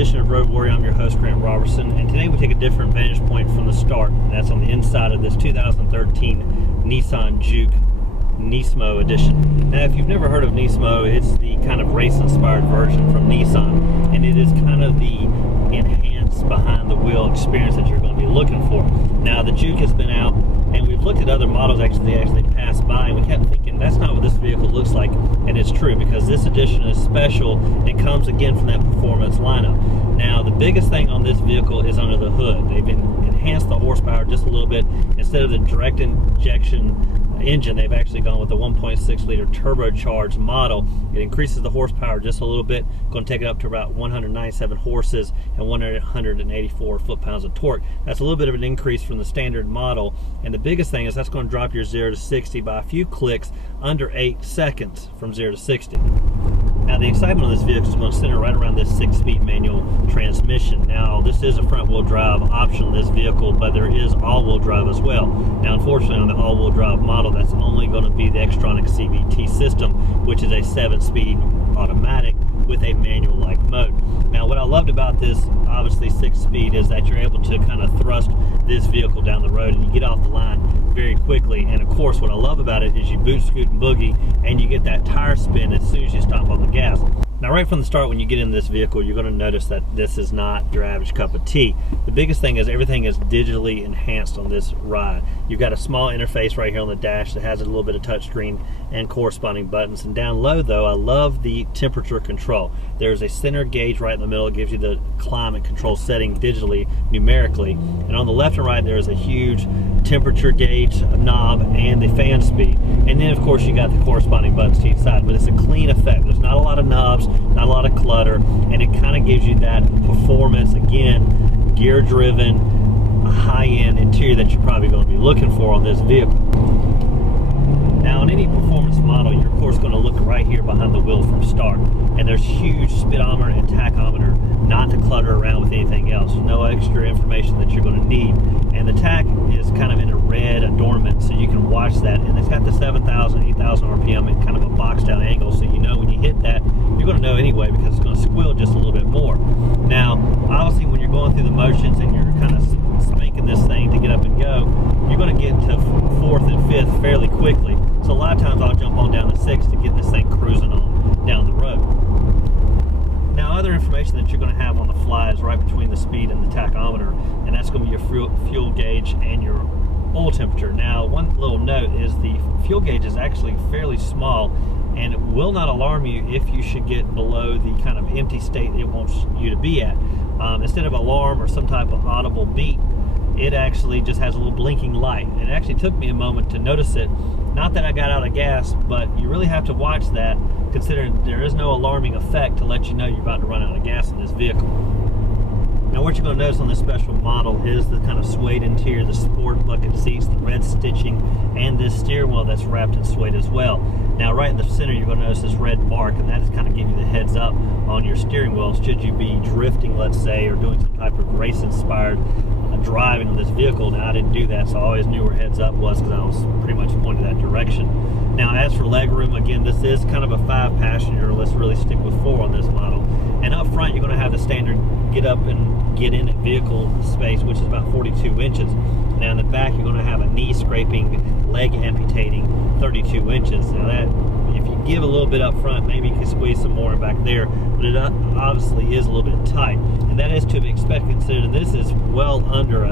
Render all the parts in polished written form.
edition of Road Warrior. I'm your host, Grant Roberson, and today we take a different vantage point from the start, and that's on the inside of this 2013 Nissan Juke Nismo edition. Now, if you've never heard of Nismo, it's the kind of race-inspired version from Nissan, and it is kind of the enhanced behind-the-wheel experience that you're going to be looking for. Now, the Juke has been out, and we've looked at other models they actually passed by, and we kept thinking that's not what this vehicle looks like, and it's true because this edition is special. It comes again from that performance lineup. Now, the biggest thing on this vehicle is under the hood. They've enhanced the horsepower just a little bit. Instead of the direct injection engine, they've actually gone with the 1.6 liter turbocharged model. It increases the horsepower just a little bit, going to take it up to about 197 horses and 184 foot-pounds of torque. That's a little bit of an increase from the standard model, and the biggest thing is that's going to drop your 0 to 60 by a few clicks, under 8 seconds from 0 to 60. Now, the excitement on this vehicle is going to center right around this 6-speed manual transmission. Now, this is a front-wheel drive option on this vehicle, but there is all-wheel drive as well. Now, unfortunately, on the all-wheel drive model, that's only going to be the Xtronic Cvt System, which is a 7-speed automatic with a manual-like mode. Now, what I loved about this, obviously 6-speed, is that you're able to kind of thrust this vehicle down the road and you get off the line very quickly. And of course, what I love about it is you boot, scoot, and boogie, and you get that tire spin as soon as you stop on the gas. Now, right from the start, when you get in this vehicle, you're going to notice that this is not your average cup of tea. The biggest thing is everything is digitally enhanced on this ride. You've got a small interface right here on the dash that has a little bit of touchscreen and corresponding buttons. And down low, though, I love the temperature control. There's a center gauge right in the middle. It gives you the climate control setting digitally, numerically. And on the left and right, there's a huge temperature gauge knob and the fan speed. And then, of course, you got the corresponding buttons to each side. But it's a clean effect. There's not a lot of knobs, not a lot of clutter, and it kind of gives you that performance, again, gear-driven, high-end interior that you're probably going to be looking for on this vehicle. Now, on any performance model, you're of course going to look right here behind the wheel from start, and there's huge speedometer and tachometer, not to clutter around with anything else. There's no extra information that you're going to need, and the tach is kind of in a red adornment, so you can watch that, and it's got the 7,000, 8,000 RPM at kind of a boxed out angle, so you know when you hit that, you're going to know anyway because it's going to squeal just a little bit more. Now, obviously, when you're going through the motions and you're kind of spanking this thing to get up and go, you're going to get to 4th and 5th fairly quickly. So a lot of times I'll jump on down to 6 to get this thing cruising on down the road. Now, other information that you're going to have on the fly is right between the speed and the tachometer, and that's going to be your fuel gauge and your oil temperature. Now, one little note is the fuel gauge is actually fairly small, and it will not alarm you if you should get below the kind of empty state it wants you to be at. Instead of alarm or some type of audible beep, it actually just has a little blinking light. And it actually took me a moment to notice it. Not that I got out of gas, but you really have to watch that, considering there is no alarming effect to let you know you're about to run out of gas in this vehicle. Now, what you're going to notice on this special model is the kind of suede interior, the sport bucket seats, the red stitching, and this steering wheel that's wrapped in suede as well. Now, right in the center, you're going to notice this red mark, and that is kind of give you the heads up on your steering wheel should you be drifting, let's say, or doing some type of race-inspired driving on this vehicle. Now, I didn't do that, so I always knew where heads up was because I was pretty much pointed that direction. Now, as for legroom, again, this is kind of a 5-passenger. Let's really stick with 4 on this model. And up front, you're going to have the standard get up and get in vehicle space, which is about 42 inches. Now, in the back, you're going to have a knee scraping, leg amputating 32 inches. Now, that, if you give a little bit up front, maybe you can squeeze some more back there, but it obviously is a little bit tight. And that is to be expected, considering this is well under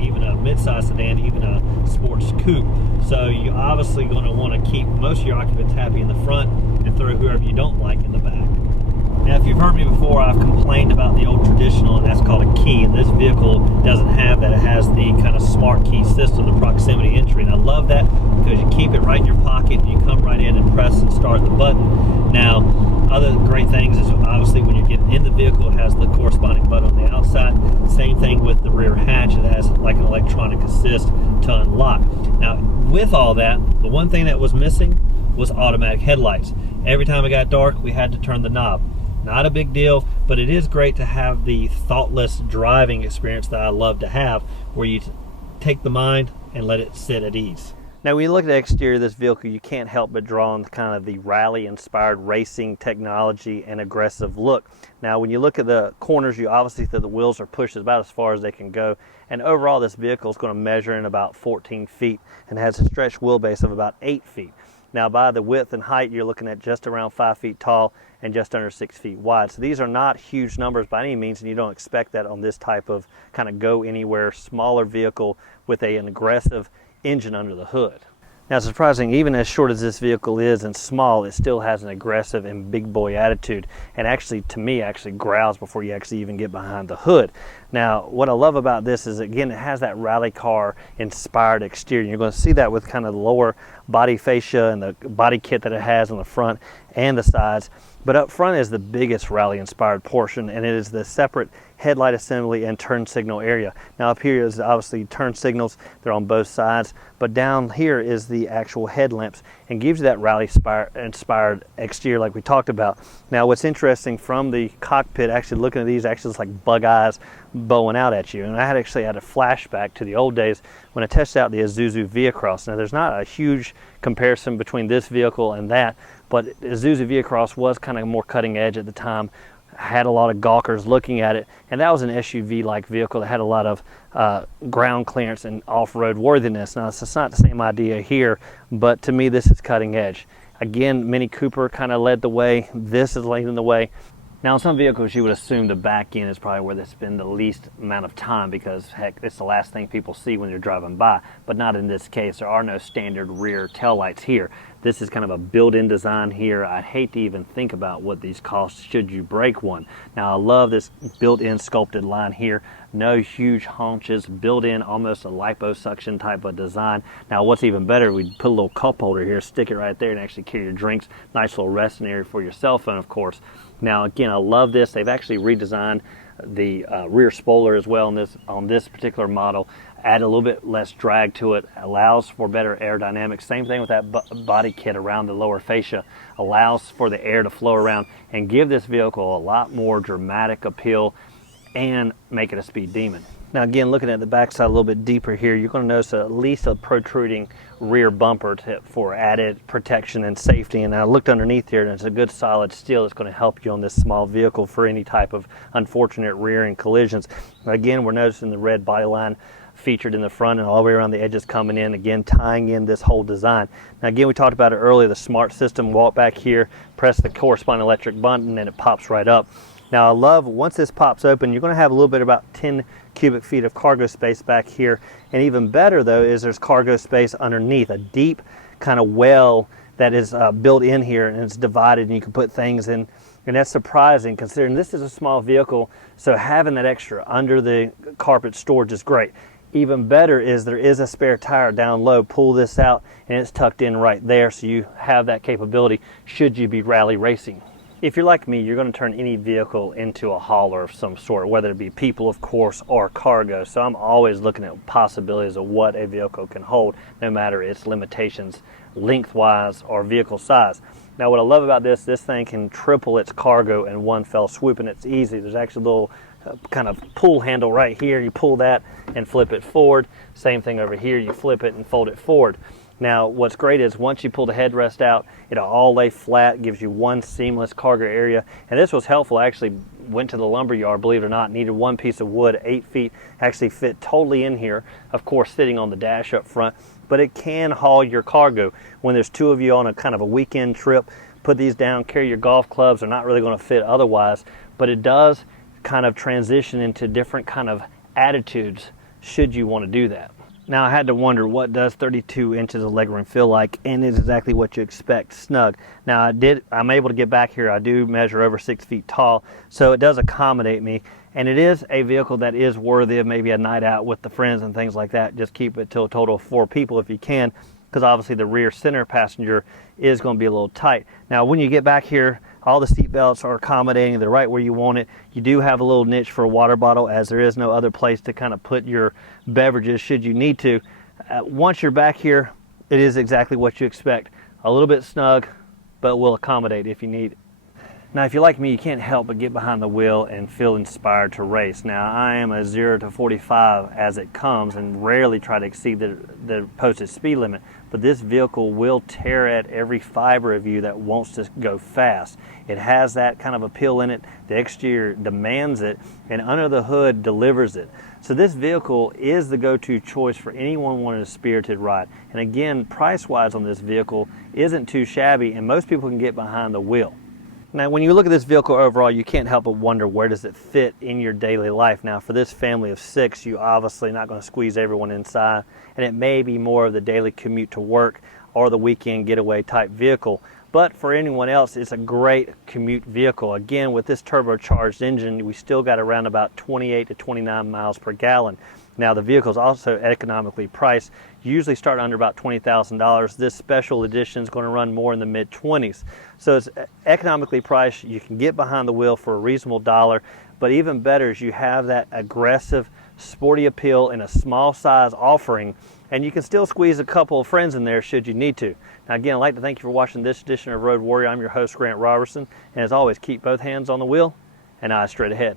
even a mid-size sedan, even a sports coupe. So you're obviously going to want to keep most of your occupants happy in the front and throw whoever you don't like in the back. Now, if you've heard me before, I've complained about the old traditional, and that's called a key, and this vehicle doesn't have that. It has the kind of smart key system, the proximity entry, and I love that because you keep it right in your pocket, and you come right in and press and start the button. Now, other great things is obviously when you get in the vehicle, it has the corresponding button on the outside. Same thing with the rear hatch. It has like an electronic assist to unlock. Now, with all that, the one thing that was missing was automatic headlights. Every time it got dark, we had to turn the knob. Not a big deal, but it is great to have the thoughtless driving experience that I love to have, where you take the mind and let it sit at ease. Now, when you look at the exterior of this vehicle, you can't help but draw on kind of the rally-inspired racing technology and aggressive look. Now, when you look at the corners, you obviously see that the wheels are pushed about as far as they can go. And overall, this vehicle is going to measure in about 14 feet and has a stretched wheelbase of about 8 feet. Now, by the width and height, you're looking at just around 5 feet tall and just under 6 feet wide. So these are not huge numbers by any means, and you don't expect that on this type of kind of go-anywhere smaller vehicle with an aggressive engine under the hood. Now, surprising, even as short as this vehicle is and small, it still has an aggressive and big boy attitude, and actually, to me, actually growls before you actually even get behind the hood. Now, what I love about this is, again, it has that rally car inspired exterior. You're going to see that with kind of the lower body fascia and the body kit that it has on the front and the sides. But up front is the biggest rally inspired portion, and it is the separate headlight assembly and turn signal area. Now, up here is obviously turn signals. They're on both sides, but down here is the actual headlamps and gives you that rally inspired exterior like we talked about. Now, what's interesting from the cockpit, actually looking at these, actually it's like bug eyes bowing out at you. And I actually had a flashback to the old days when I tested out the Isuzu V-Cross. Now, there's not a huge comparison between this vehicle and that, but Isuzu V-Cross was kind of more cutting edge at the time. Had a lot of gawkers looking at it, and that was an SUV-like vehicle that had a lot of ground clearance and off-road worthiness. Now, it's not the same idea here, but to me, this is cutting edge. Again, Mini Cooper kind of led the way. This is leading the way. Now, in some vehicles, you would assume the back end is probably where they spend the least amount of time because, heck, it's the last thing people see when they're driving by, but not in this case. There are no standard rear taillights here. This is kind of a built-in design here. I'd hate to even think about what these cost should you break one. Now, I love this built-in sculpted line here. No huge haunches, built-in, almost a liposuction type of design. Now, what's even better, we put a little cup holder here, stick it right there, and actually carry your drinks. Nice little resting area for your cell phone, of course. Now, again, I love this. They've actually redesigned the rear spoiler as well on this particular model. Add a little bit less drag to it, allows for better aerodynamics. Same thing with that body kit around the lower fascia, allows for the air to flow around and give this vehicle a lot more dramatic appeal and make it a speed demon. Now, again, looking at the backside a little bit deeper here, you're going to notice at least a protruding rear bumper for added protection and safety. And I looked underneath here, and it's a good solid steel that's going to help you on this small vehicle for any type of unfortunate rear-end collisions. Again, we're noticing the red body line featured in the front and all the way around the edges coming in, again tying in this whole design. Now, again, we talked about it earlier, the smart system. Walk back here, press the corresponding electric button, and it pops right up. Now, I love once this pops open, you're going to have a little bit about 10 cubic feet of cargo space back here. And even better, though, is there's cargo space underneath, a deep kind of well that is built in here, and it's divided, and you can put things in. And that's surprising considering this is a small vehicle, so having that extra under the carpet storage is great. Even better is there is a spare tire down low. Pull this out, and it's tucked in right there, so you have that capability should you be rally racing. If you're like me, you're going to turn any vehicle into a hauler of some sort, whether it be people, of course, or cargo. So I'm always looking at possibilities of what a vehicle can hold, no matter its limitations lengthwise or vehicle size. Now, what I love about this thing can triple its cargo in one fell swoop, and it's easy. There's actually a little kind of pull handle right here. You pull that and flip it forward. Same thing over here. You flip it and fold it forward. Now, what's great is once you pull the headrest out, it'll all lay flat, gives you one seamless cargo area. And this was helpful. I actually went to the lumber yard, believe it or not, needed one piece of wood, 8 feet, actually fit totally in here, of course, sitting on the dash up front. But it can haul your cargo. When there's two of you on a kind of a weekend trip, put these down, carry your golf clubs. They're not really going to fit otherwise, but it does kind of transition into different kind of attitudes should you want to do that. Now, I had to wonder, what does 32 inches of legroom feel like? And it's exactly what you expect, snug. Now, I'm able to get back here. I do measure over 6 feet tall, so it does accommodate me. And it is a vehicle that is worthy of maybe a night out with the friends and things like that. Just keep it to a total of 4 people if you can, because obviously the rear center passenger is going to be a little tight. Now, when you get back here, all the seat belts are accommodating. They're right where you want it. You do have a little niche for a water bottle, as there is no other place to kind of put your beverages should you need to. Once you're back here, it is exactly what you expect. A little bit snug, but will accommodate if you need it. Now, if you're like me, you can't help but get behind the wheel and feel inspired to race. Now, I am a 0 to 45 as it comes and rarely try to exceed the posted speed limit. but this vehicle will tear at every fiber of you that wants to go fast. It has that kind of appeal in it. The exterior demands it, and under the hood delivers it. So this vehicle is the go-to choice for anyone wanting a spirited ride. And again, price-wise on this vehicle isn't too shabby, and most people can get behind the wheel. Now, when you look at this vehicle overall, you can't help but wonder, where does it fit in your daily life? Now, for this family of 6, you obviously not going to squeeze everyone inside, and it may be more of the daily commute to work or the weekend getaway type vehicle. But for anyone else, it's a great commute vehicle. Again, with this turbocharged engine, we still got around about 28 to 29 miles per gallon. Now, the vehicle is also economically priced, usually start under about $20,000. This special edition is going to run more in the mid-20s. So it's economically priced. You can get behind the wheel for a reasonable dollar, but even better is you have that aggressive, sporty appeal in a small size offering, and you can still squeeze a couple of friends in there should you need to. Now, again, I'd like to thank you for watching this edition of Road Warrior. I'm your host, Grant Roberson, and as always, keep both hands on the wheel and eyes straight ahead.